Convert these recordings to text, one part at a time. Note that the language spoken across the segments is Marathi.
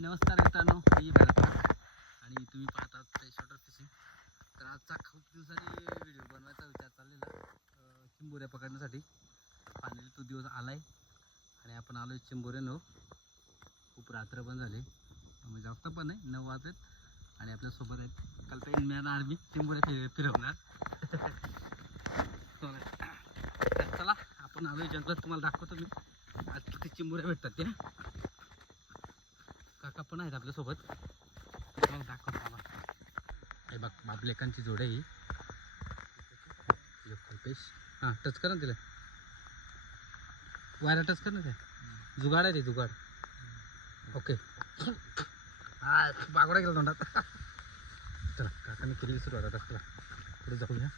नमस्कार मित्रांनो. मी भरत आणि तुम्ही पाहतात ते शॉर्टर फिशिंग तर आजचा खूप दिवसांनी व्हिडिओ बनवायचा विचार चाललेला. चिंबोऱ्या पकडण्यासाठी. फायनली तो दिवस आला आहे आणि आपण आलोय चिंबोऱ्यानं. खूप रात्र पण झाले. म्हणजे जास्त पण आहे. नऊ वाजत आणि आपल्यासोबत आहेत कल्पेन मॅन आर्मी. चिंबोऱ्या फिर फिरवणार. चला आपण आलोय जंगलात. तुम्हाला दाखवतो मी. आज किती चिंबोऱ्या भेटतात ते. काका पण आहेत आपल्यासोबत. मग दाखव हे बघ बापलेकांची जोड आहे ही कल्पेश. हां टच कर ना तिला. वायरा टच कर ना त्या. जुगाड आहे ते जुगाड. ओके. हा बागोडा गेला तोंडात. चला काकाने केली सुरुवात आता चला पुढे जाऊया.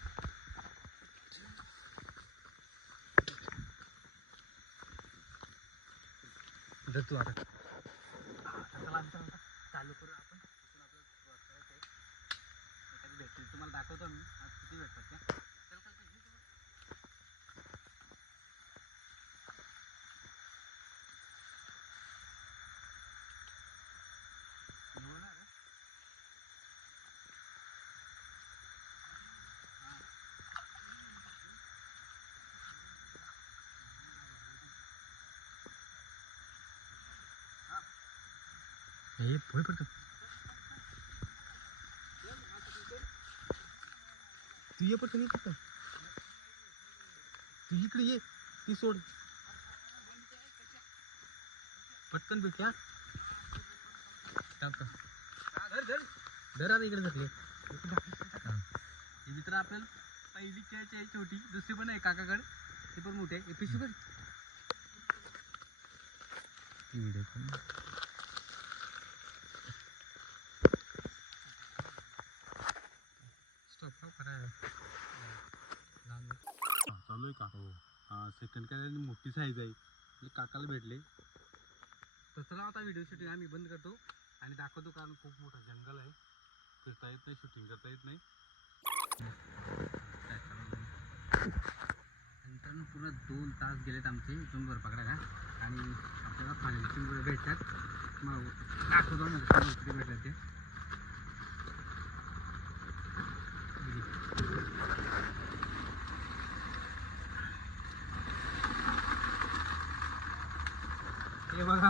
जर तू आता. हे पुढे पडतो तू ये पटकन ये पटकन तू इकडे ये ती सोड। पटकन भेट या टाक आता इकडे धरले ही। आपल्याला पहिली कॅच आहे छोटी, दुसरी पण आहे काकाकडे ती पण मोठी आहे पिशवी पण चालू आहे का? हो. सेकंड कॅरेट मोठी साईज आहे. मी काकाला भेटले. तर चला आता व्हिडिओ शूटिंग आम्ही बंद करतो. आणि दाखवतो कारण खूप मोठं जंगल आहे. फिरता येत नाही शूटिंग करता येत नाही. नंतर पूर्ण दोन तास गेलेत आमचे. इथून पकडायला आणि आपल्याला फायनल चिंबोरे भेटतात. मग दाखवतो ना भेटतात ते. हे बघा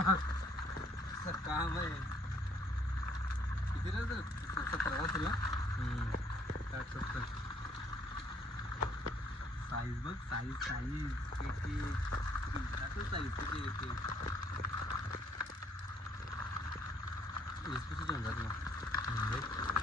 असं काम आहे किती रे तर सतरा तुला सत्तर साईज बघ साईज साईज एक एक साईज किती एक एक वीस किती जमला तुला